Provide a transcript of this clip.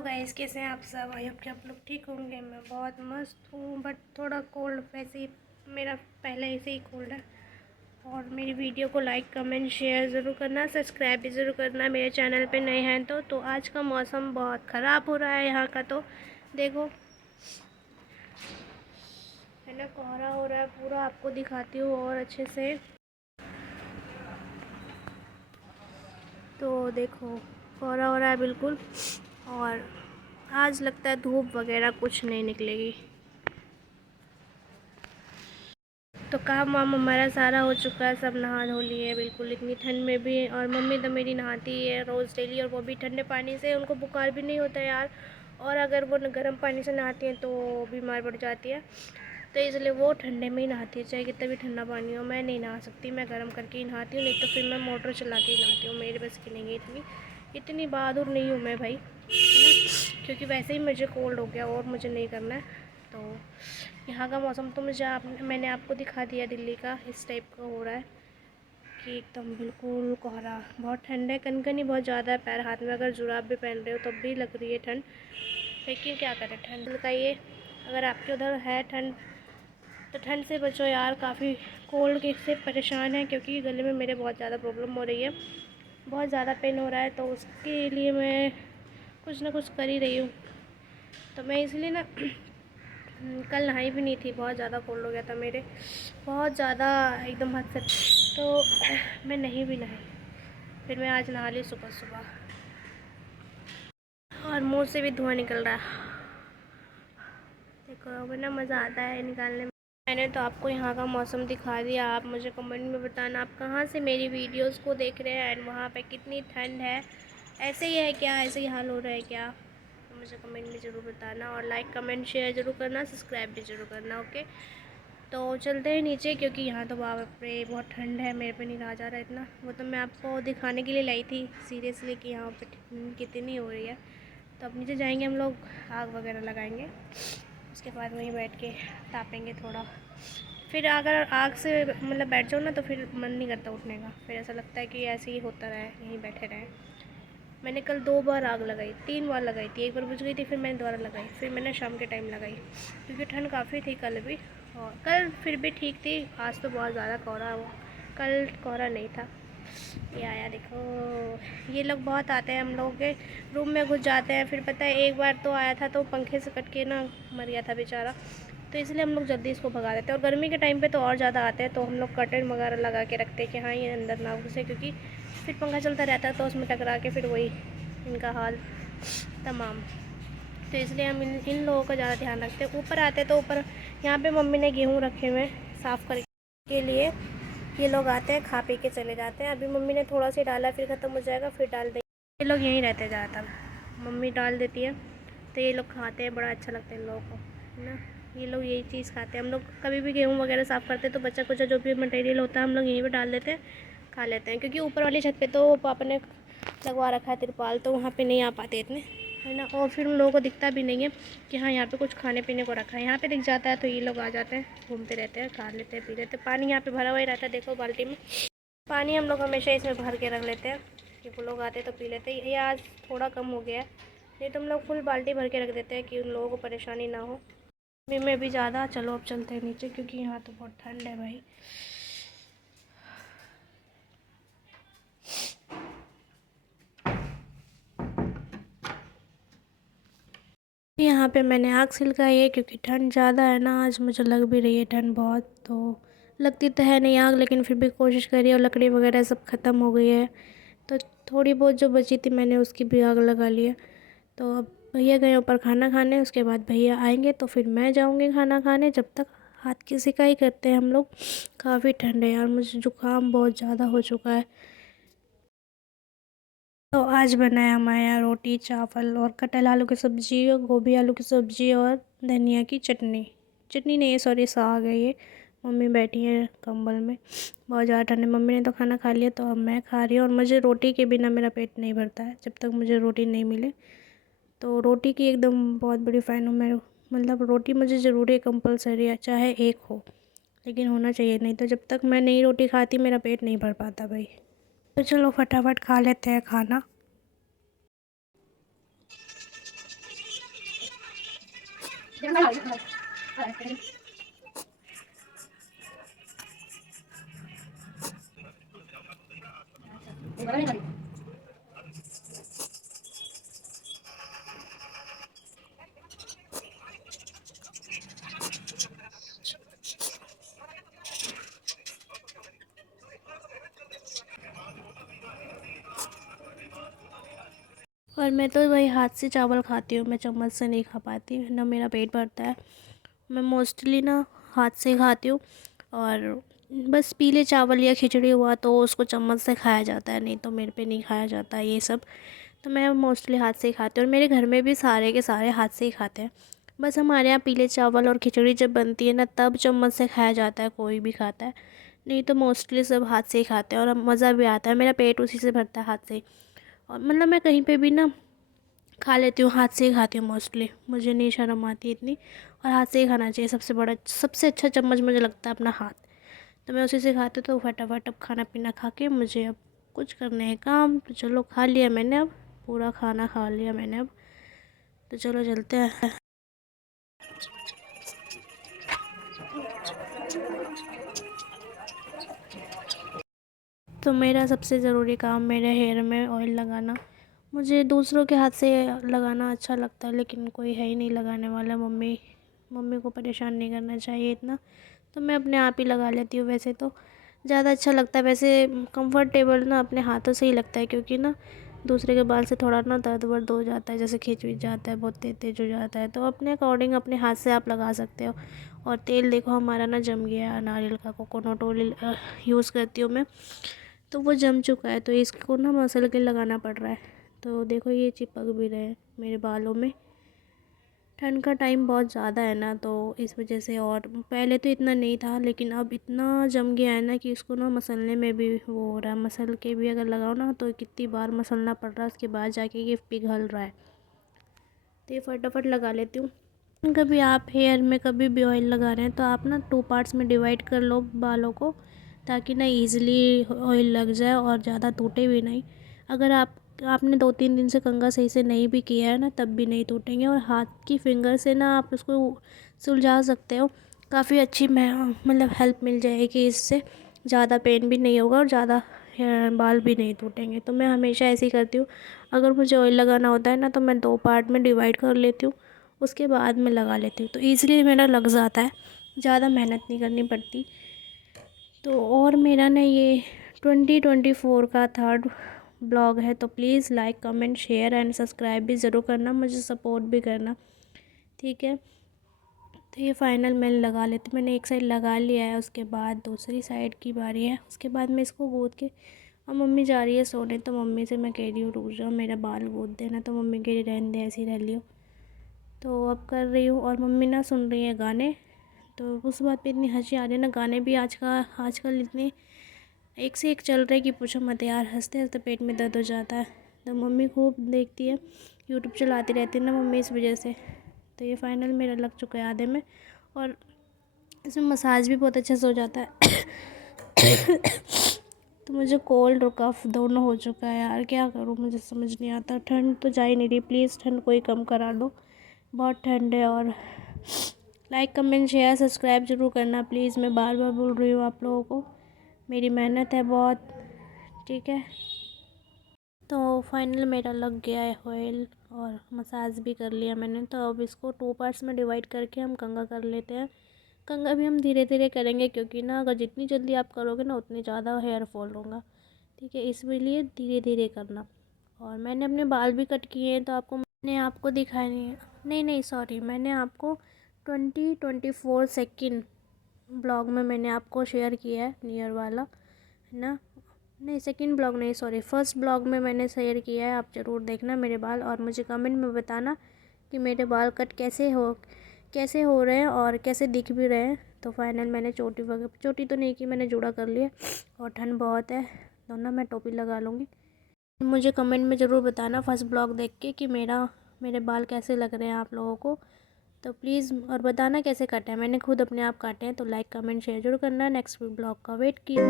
Hello guys, कैसे हैं आप सब। आई होप कि आप लोग ठीक होंगे। मैं बहुत मस्त हूँ, बट थोड़ा कोल्ड, वैसे ही मेरा पहले से ही कोल्ड है। और मेरी वीडियो को लाइक कमेंट शेयर ज़रूर करना, सब्सक्राइब भी ज़रूर करना मेरे चैनल पे नए हैं तो आज का मौसम बहुत ख़राब हो रहा है यहाँ का। तो देखो है ना, कोहरा हो रहा है पूरा। आपको दिखाती हूँ और अच्छे से। तो देखो कोहरा हो रहा है बिल्कुल, और आज लगता है धूप वगैरह कुछ नहीं निकलेगी। तो काम वाम हमारा सारा हो चुका है, सब नहा धो लिए बिल्कुल इतनी ठंड में भी। और मम्मी तो मेरी नहाती है रोज़ डेली, और वो भी ठंडे पानी से। उनको बुखार भी नहीं होता यार, और अगर वो गर्म पानी से नहाती हैं तो बीमार पड़ जाती है। तो इसलिए वो ठंडे में ही नहाती है, चाहे कितना भी ठंडा पानी हो। मैं नहीं नहा सकती, मैं गर्म करके ही नहाती हूँ, नहीं तो फिर मैं मोटर चला के ही नहाती हूँ। मेरे बस की नहीं है इतनी, इतनी बहादुर नहीं हूँ मैं भाई, है ना। क्योंकि वैसे ही मुझे कोल्ड हो गया और मुझे नहीं करना है। तो यहाँ का मौसम तो मैंने आपको दिखा दिया, दिल्ली का इस टाइप का हो रहा है कि एकदम बिल्कुल कोहरा। बहुत ठंड है, कनकनी बहुत ज़्यादा है। पैर हाथ में अगर जुराब भी पहन रहे हो तब भी लग रही है ठंड, लेकिन क्या करें। ठंड का ये, अगर आपके उधर है ठंड तो ठंड से बचो यार। काफ़ी कोल्ड के से परेशान है, क्योंकि गले में मेरे बहुत ज़्यादा प्रॉब्लम हो रही है, बहुत ज़्यादा पेन हो रहा है। तो उसके लिए मैं कुछ ना कुछ कर ही रही हूँ। तो मैं इसलिए ना कल नहाई भी नहीं थी, बहुत ज़्यादा कोल्ड हो गया था मेरे, बहुत ज़्यादा एकदम हद से। तो मैं नहीं भी नहाई, फिर मैं आज नहा ली सुबह सुबह, और मुंह से भी धुआं निकल रहा है। देखो वरना मज़ा आता है निकालने में। मैंने तो आपको यहाँ का मौसम दिखा दिया। आप मुझे कमेंट में बताना आप कहाँ से मेरी वीडियोस को देख रहे हैं, एंड वहाँ पे कितनी ठंड है। ऐसे ही है क्या, ऐसे ही हाल हो रहा है क्या, तो मुझे कमेंट में ज़रूर बताना। और लाइक कमेंट शेयर ज़रूर करना, सब्सक्राइब भी ज़रूर करना। ओके, तो चलते हैं नीचे, क्योंकि यहाँ तो बाप रे बहुत ठंड है, मेरे पे नहीं रहा जा रहा इतना। वो तो मैं आपको दिखाने के लिए लाई थी सीरियसली कि यहाँ पे ठंड कितनी हो रही है। तो अब नीचे जाएंगे हम लोग, आग वगैरह लगाएंगे, उसके बाद वहीं बैठ के तापेंगे थोड़ा। फिर अगर आग से मतलब बैठ जाओ ना तो फिर मन नहीं करता उठने का, फिर ऐसा लगता है कि ऐसे ही होता रहे, यहीं बैठे रहें। मैंने कल 2 बार आग लगाई, 3 बार लगाई थी। एक बार बुझ गई थी, फिर मैंने दोबारा लगाई, फिर मैंने शाम के टाइम लगाई, क्योंकि ठंड काफ़ी थी कल भी। और कल फिर भी ठीक थी, आज तो बहुत ज़्यादा कोहरा हुआ। कल कोहरा नहीं था। ये आया देखो, ये लोग बहुत आते हैं हम लोगों के रूम में, घुस जाते हैं। फिर पता है एक बार तो आया था तो पंखे से कट के ना मर गया था बेचारा। तो इसलिए हम लोग जल्दी इसको भगा देते हैं। और गर्मी के टाइम पे तो और ज़्यादा आते हैं, तो हम लोग कर्टेन वगैरह लगा के रखते हैं कि हाँ ये अंदर ना घुसे, क्योंकि फिर पंखा चलता रहता है तो उसमें टकरा के फिर वही इनका हाल तमाम। तो इसलिए हम इन लोगों का ज़्यादा ध्यान रखते हैं। ऊपर आते तो ऊपर यहाँ पे मम्मी ने गेहूँ रखे हुए साफ़ करके के लिए। ये लोग आते हैं, खा पी के चले जाते हैं। अभी मम्मी ने थोड़ा सा डाला, फिर ख़त्म हो जाएगा, फिर डाल देंगे। ये लोग यहीं रहते हैं ज़्यादातर, मम्मी डाल देती है तो ये लोग खाते हैं, बड़ा अच्छा लगता है इन लोगों को, है ना। ये लोग यही चीज़ खाते हैं। हम लोग कभी भी गेहूँ वगैरह साफ़ करते हैं तो बच्चा कुचा जो भी मटेरियल होता है हम लोग यहीं पे डाल देते हैं, खा लेते हैं। क्योंकि ऊपर वाली छत पे तो पापा ने लगवा रखा है तिरपाल, तो वहाँ पे नहीं आ पाते इतने, है ना। और फिर उन लोगों को दिखता भी नहीं है कि हाँ यहाँ पे कुछ खाने पीने को रखा है। यहाँ पे दिख जाता है तो ये लोग आ जाते हैं, घूमते रहते हैं, खा लेते हैं, पी लेते हैं। पानी यहाँ पे भरा हुआ ही रहता है, देखो बाल्टी में पानी हम लोग हमेशा इसमें भर के रख लेते हैं कि वो लोग आते तो पी लेते हैं। ये आज थोड़ा कम हो गया है, नहीं तो हम लोग फुल बाल्टी भर के रख देते हैं कि उन लोगों को परेशानी ना हो। गर्मी में भी ज़्यादा। चलो अब चलते हैं नीचे, क्योंकि यहाँ तो बहुत ठंड है भाई। यहाँ पे मैंने आग सिलकाई है, क्योंकि ठंड ज़्यादा है ना, आज मुझे लग भी रही है ठंड बहुत। तो लगती तो है नहीं आग, लेकिन फिर भी कोशिश करी, और लकड़ी वगैरह सब ख़त्म हो गई है। तो थोड़ी बहुत जो बची थी मैंने उसकी भी आग लगा ली है। तो अब भैया गए ऊपर खाना खाने, उसके बाद भैया आएंगे तो फिर मैं जाऊँगी खाना खाने। जब तक हाथ की सिकाई करते हैं हम लोग। काफ़ी ठंड है यार, मुझे जुकाम बहुत ज़्यादा हो चुका है। तो आज बनाया हमारे यहाँ रोटी चावल और कटहल आलू की सब्ज़ी और गोभी आलू की सब्ज़ी और धनिया की चटनी। चटनी नहीं है, सॉरी, साग है ये। मम्मी बैठी है कंबल में, बहुत ज़्यादा ठंड है। मम्मी ने तो खाना खा लिया, तो अब मैं खा रही हूँ। और मुझे रोटी के बिना मेरा पेट नहीं भरता है, जब तक मुझे रोटी नहीं मिले। तो रोटी की एकदम बहुत बड़ी फ़ैन हूँ मैं। मतलब रोटी मुझे ज़रूरी, कंपलसरी है, चाहे एक हो, लेकिन होना चाहिए। नहीं तो जब तक मैं नहीं रोटी खाती मेरा पेट नहीं भर पाता भाई। तो चलो फटाफट खा लेते हैं खाना। और मैं तो वही हाथ से चावल खाती हूँ, मैं चम्मच से नहीं खा पाती ना, मेरा पेट भरता है। मैं मोस्टली ना हाथ से खाती हूँ। और बस पीले चावल या खिचड़ी हुआ तो उसको चम्मच से खाया जाता है, नहीं तो मेरे पे नहीं खाया जाता ये सब। तो मैं मोस्टली हाथ से ही खाती हूँ और मेरे घर में भी सारे के सारे हाथ से ही खाते हैं। बस हमारे यहाँ पीले चावल और खिचड़ी जब बनती है ना तब चम्मच से खाया जाता है, कोई भी खाता है, नहीं तो मोस्टली सब हाथ से ही खाते हैं और मज़ा भी आता है, मेरा पेट उसी से भरता है हाथ से ही। और मतलब मैं कहीं पे भी ना खा लेती हूँ, हाथ से ही खाती हूँ मोस्टली, मुझे नहीं शर्म आती इतनी। और हाथ से ही खाना चाहिए, सबसे बड़ा सबसे अच्छा चम्मच मुझे लगता है अपना हाथ। तो मैं उसी से खाती हूँ। तो फटाफट अब खाना पीना खा के मुझे अब कुछ करने हैं काम, तो चलो खा लिया मैंने, अब पूरा खाना खा लिया मैंने अब, तो चलो चलते हैं। तो मेरा सबसे ज़रूरी काम मेरे हेयर में ऑयल लगाना। मुझे दूसरों के हाथ से लगाना अच्छा लगता है, लेकिन कोई है ही नहीं लगाने वाला। मम्मी मम्मी को परेशान नहीं करना चाहिए इतना, तो मैं अपने आप ही लगा लेती हूँ। वैसे तो ज़्यादा अच्छा लगता है, वैसे कंफर्टेबल ना अपने हाथों से ही लगता है, क्योंकि ना दूसरे के बाल से थोड़ा ना दर्द वर्द हो जाता है, जैसे खींच विच जाता है, बहुत तेज तेज हो जाता है। तो अपने अकॉर्डिंग अपने हाथ से आप लगा सकते हो। और तेल देखो हमारा ना जम गया है, नारियल का कोकोनट ऑयल यूज़ करती हूँ मैं, तो वो जम चुका है, तो इसको ना मसल के लगाना पड़ रहा है। तो देखो ये चिपक भी रहे हैं मेरे बालों में। ठंड का टाइम बहुत ज़्यादा है ना, तो इस वजह से। और पहले तो इतना नहीं था, लेकिन अब इतना जम गया है ना कि इसको ना मसलने में भी वो हो रहा है। मसल के भी अगर लगाओ ना तो कितनी बार मसलना पड़ रहा है, उसके बाद जाके ये पिघल रहा है। तो ये फटाफट लगा लेती हूँ। कभी आप हेयर में कभी भी ऑयल लगा रहे हैं तो आप ना 2 पार्ट्स में डिवाइड कर लो बालों को, ताकि ना ईज़िली ऑयल लग जाए और ज़्यादा टूटे भी नहीं। अगर आपने 2-3 दिन से कंघा सही से नहीं भी किया है ना तब भी नहीं टूटेंगे। और हाथ की फिंगर से ना आप उसको सुलझा सकते हो, काफ़ी अच्छी मतलब हेल्प मिल जाएगी इससे। ज़्यादा पेन भी नहीं होगा और ज़्यादा बाल भी नहीं टूटेंगे। तो मैं हमेशा ऐसे ही करती हूँ। अगर मुझे ऑयल लगाना होता है ना तो मैं 2 पार्ट में डिवाइड कर लेती हूँ, उसके बाद में लगा लेती हूँ, तो ईज़िली मेरा लग जाता है, ज़्यादा मेहनत नहीं करनी पड़ती। तो और मेरा ना ये 2024 का 3rd ब्लॉग है, तो please like comment share and subscribe भी ज़रूर करना, मुझे सपोर्ट भी करना, ठीक है। तो ये फाइनल मैंने लगा लेती, मैंने एक साइड लगा लिया है, उसके बाद दूसरी साइड की बारी है। उसके बाद मैं इसको गूँथ के, और मम्मी जा रही है सोने, तो मम्मी से मैं कह रही हूँ रुक जाओ मेरा बाल गूँथ देना, तो मम्मी कह रही रहने दे ऐसी रह लियो। तो अब कर रही हूँ। और मम्मी ना सुन रही है गाने, तो उस बात पे इतनी हंसी आ रही है ना, गाने भी आजकल इतने एक से एक चल रहे कि पूछो मत यार, हंसते हंसते पेट में दर्द हो जाता है। तो मम्मी खूब देखती है, यूट्यूब चलाती रहती है ना मम्मी, इस वजह से। तो ये फाइनल मेरा लग चुका है आधे में, और इसमें मसाज भी बहुत अच्छे से हो जाता है। तो मुझे कोल्ड और कफ़ दोनों हो चुका है यार, क्या करूँ मुझे समझ नहीं आता। ठंड तो जा ही नहीं रही, प्लीज़ ठंड कोई कम करा दो, बहुत ठंड है। और लाइक कमेंट शेयर सब्सक्राइब ज़रूर करना प्लीज़, मैं बार बार बोल रही हूँ आप लोगों को, मेरी मेहनत है बहुत, ठीक है। तो फाइनल मेरा लग गया है ऑयल, और मसाज भी कर लिया मैंने। तो अब इसको 2 पार्ट्स में डिवाइड करके हम कंघा कर लेते हैं। कंघा भी हम धीरे धीरे करेंगे, क्योंकि ना अगर जितनी जल्दी आप करोगे ना उतनी ज़्यादा हेयर फॉल होगा, ठीक है, इसलिए धीरे धीरे करना। और मैंने अपने बाल भी कट किए हैं, तो मैंने आपको दिखाया नहीं नहीं सॉरी, मैंने आपको 2024 सेकेंड ब्लॉग में मैंने आपको शेयर किया है नियर वाला, है ना। नहीं सेकंड ब्लॉग नहीं सॉरी, फर्स्ट ब्लॉग में मैंने शेयर किया है, आप ज़रूर देखना मेरे बाल, और मुझे कमेंट में बताना कि मेरे बाल कट कैसे हो रहे हैं और कैसे दिख भी रहे हैं। तो फाइनल मैंने चोटी तो नहीं की, मैंने जूड़ा कर लिया। और ठंड बहुत है तो ना मैं टोपी लगा लूँगी। मुझे कमेंट में ज़रूर बताना फर्स्ट ब्लॉग देख के कि मेरे बाल कैसे लग रहे हैं आप लोगों को। तो प्लीज़ और बताना कैसे काटे हैं, मैंने खुद अपने आप काटे हैं। तो लाइक कमेंट शेयर जरूर करना, नेक्स्ट ब्लॉग का वेट कीजिए।